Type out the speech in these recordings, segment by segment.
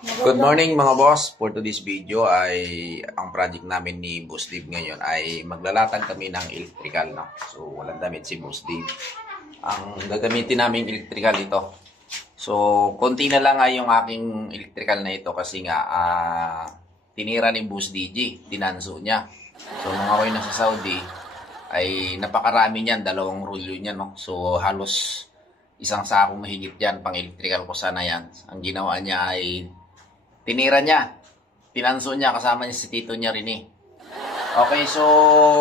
Good morning mga boss. For today's video ay ang project namin ni Boss Dave ngayon ay maglalatag kami ng electrical. No? So walang damit si Boss Dave. Ang gagamitin namin electrical ito. So konti na lang nga yung aking electrical na ito kasi nga tinira ni Boss DJ. Tinanso niya. So nung ako'y nasa Saudi ay napakarami niyan. 2 rulyo niya. No? So halos isang sakong mahigit yan. Pang electrical ko sana yan. Ang ginawa niya ay tinira niya. Tinanso niya. Kasama niya si tito niya rin eh. Okay, so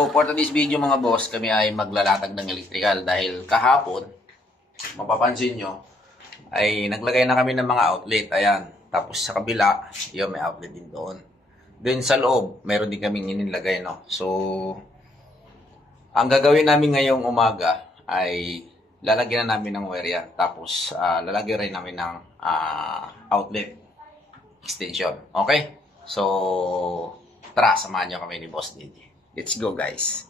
for today's video mga boss, kami ay maglalatag ng electrical dahil kahapon, mapapansin nyo, ay naglagay na kami ng mga outlet. Ayan. Tapos sa kabila, yun, may outlet din doon. Then sa loob, mayroon din kaming inilagay, no? So, ang gagawin namin ngayong umaga ay lalagyan na namin ng wire yan. Tapos, lalagyan rin namin ng outlet extension. Okay? So, tara, samahan nyo kami ni Boss DJ. Let's go, guys.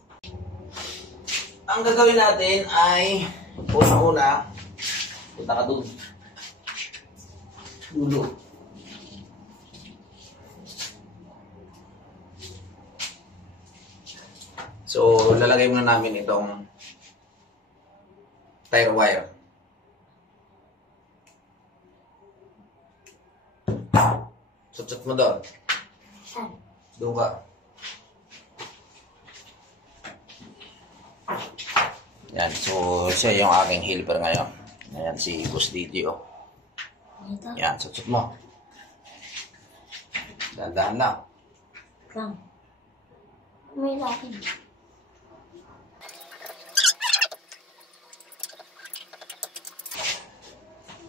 Ang gagawin natin ay una-una, punta ka doon. Dulo. So, lalagay muna namin itong tire wire. Sutsut mo doon. Doon ka. Yan. So, siya yung aking helper ngayon. Ayan, si Boss DJ, oh. Yan, sutsut mo. Dahan-dahan lang. May lakin.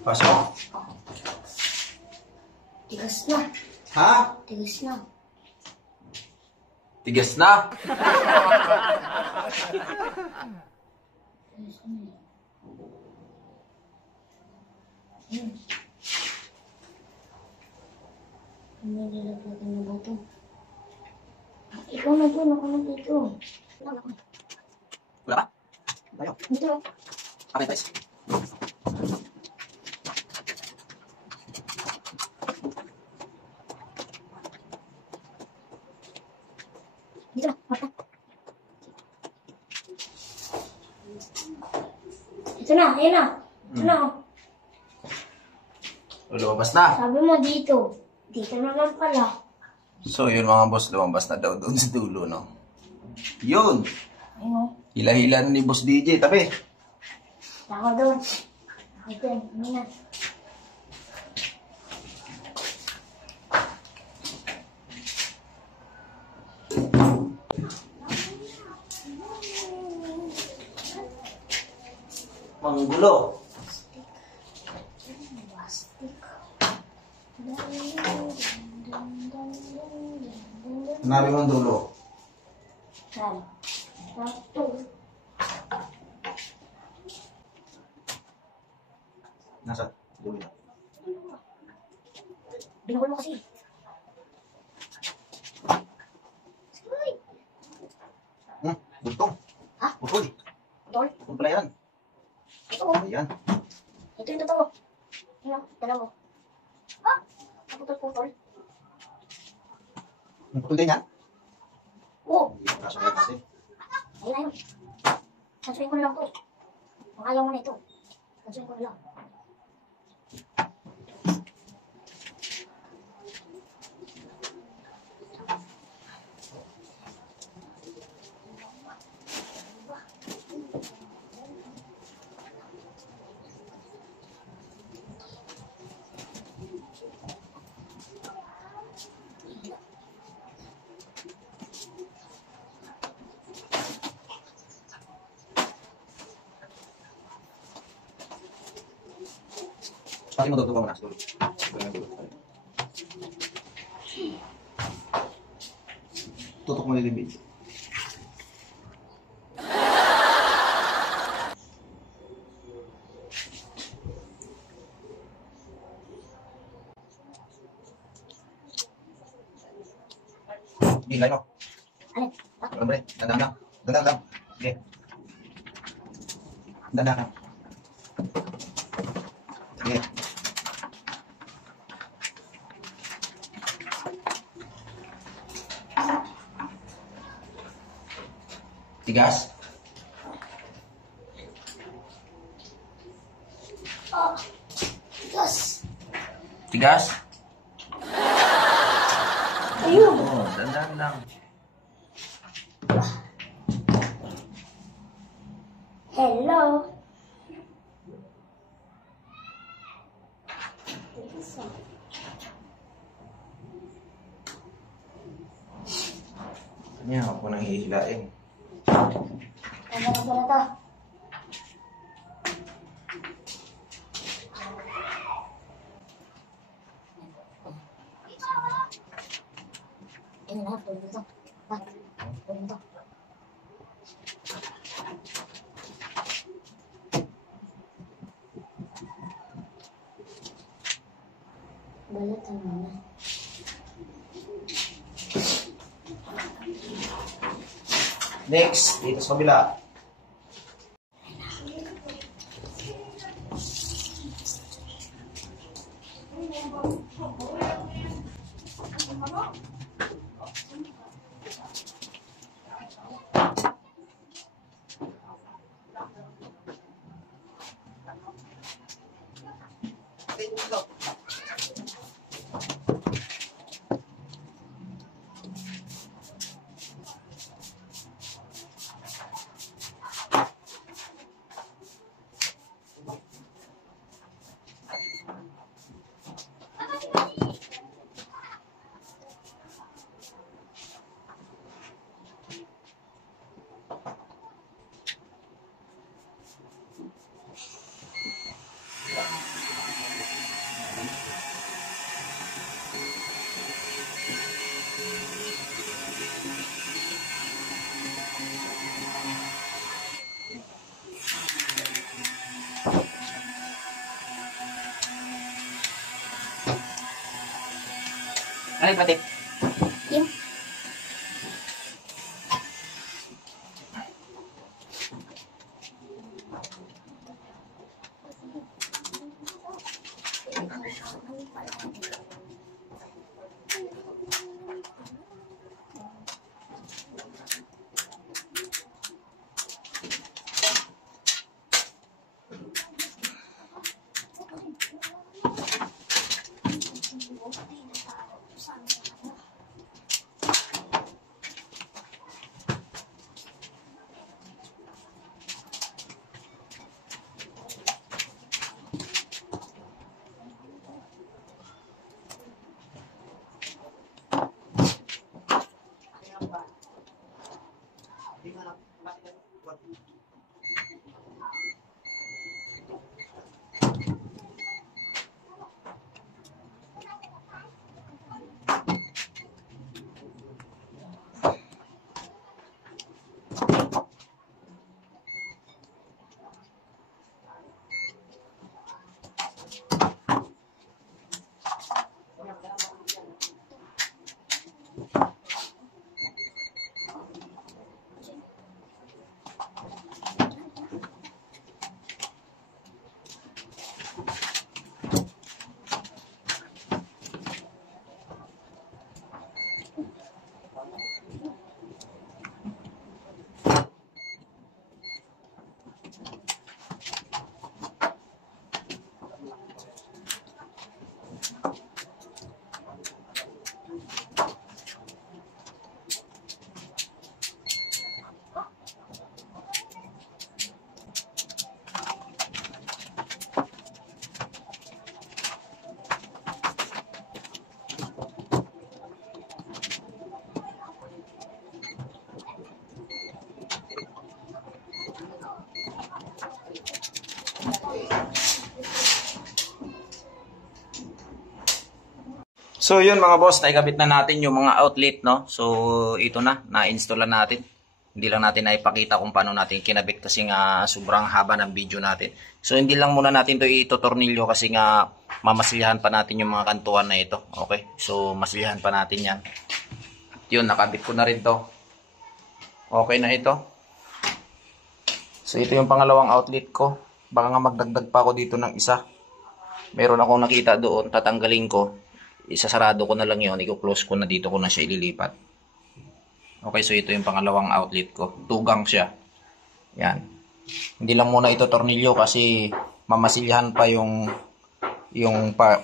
Pasok. Tigas na. Ha? Tigas na. Tigas na. Hindi nilagyan ng buto. Ikaw na doon, ako na dito. Wala ka? Tayo. Dito. Okay, guys. Dito na, Marta. Ito na, ayun na. Ito na. Lumabas na. Sabi mo dito. Dito naman pala. So, yun mga boss, lumabas na daw doon sa dulo, no? Yun! Ayun o. Hila-hila na ni Boss DJ, tabi. Ako doon. Ako doon. Ayun na. Manggulo. Sinabi mo ang dulo. Saan? Ito. Nasa dulo. Binukol mo kasi. Sige. Butong. Ha? Butol. Tol. Butol pala yan. Ito. Ayan. Ito yung totoo. Ano? Dalawa. Ah! Naputol-putol. Butol din yan. Oo. Kaso yan kasi. Ayun na yun. Sansuin ko na lang to. Kung ayaw mo na ito. Sansuin ko na lang. Pati mo dulo ka muna. Tutok mo nilibig. Bilay mo. Alin? Hombre, dandan lang. Dandan lang. Okay. Dandan lang. Okay. Tigas? Ah, yes. Tigas? Ayun. Oo, dandan lang. Hello. Kanya, ako nang hihilain. Ano na ba na to? Ini na, tulog dito. Tulog dito. Balatan mo na. Next, dito sa kabila. Ay, pati. Yung So yun mga boss, naikabit na natin yung mga outlet, no? So ito na-install na natin. Hindi lang natin naipakita kung paano natin kinabit kasi nga sobrang haba ng video natin. So hindi lang muna natin to itotornilyo kasi nga mamaslihan pa natin yung mga kantuan na ito. Okay? So maslihan pa natin yan. Yun, nakabit ko na rin to. Okay na ito. So ito yung pangalawang outlet ko. Baka nga magdagdag pa ako dito ng isa. Meron akong nakita doon, tatanggalin ko. Isasarado ko na lang yun, i-close ko na dito ko na siya ililipat. Okay, so ito yung pangalawang outlet ko. Tugang siya. Yan. Hindi lang muna ito tornilyo kasi mamasilyahan pa yung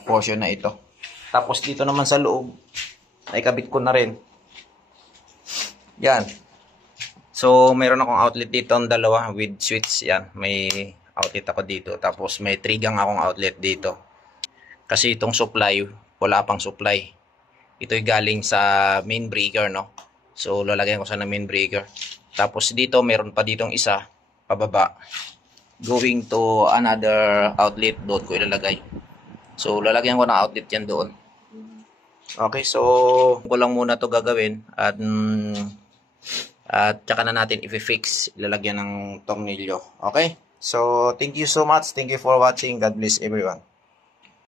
portion na ito. Tapos dito naman sa loob, ay kabit ko na rin. Yan. So, mayroon akong outlet dito ang dalawa with switch. Yan. May outlet ako dito. Tapos may 3 gang akong outlet dito. Kasi itong supply, wala pang supply. Ito'y galing sa main breaker, no? So, lalagyan ko sa main breaker. Tapos dito, meron pa ditong isa, pababa. Going to another outlet, doon ko ilalagay. So, lalagyan ko ng outlet yan doon. Okay, so, ko lang muna to gagawin. At tsaka na natin i-fix, ilalagyan ng tornilyo. Okay? So, thank you so much. Thank you for watching. God bless everyone.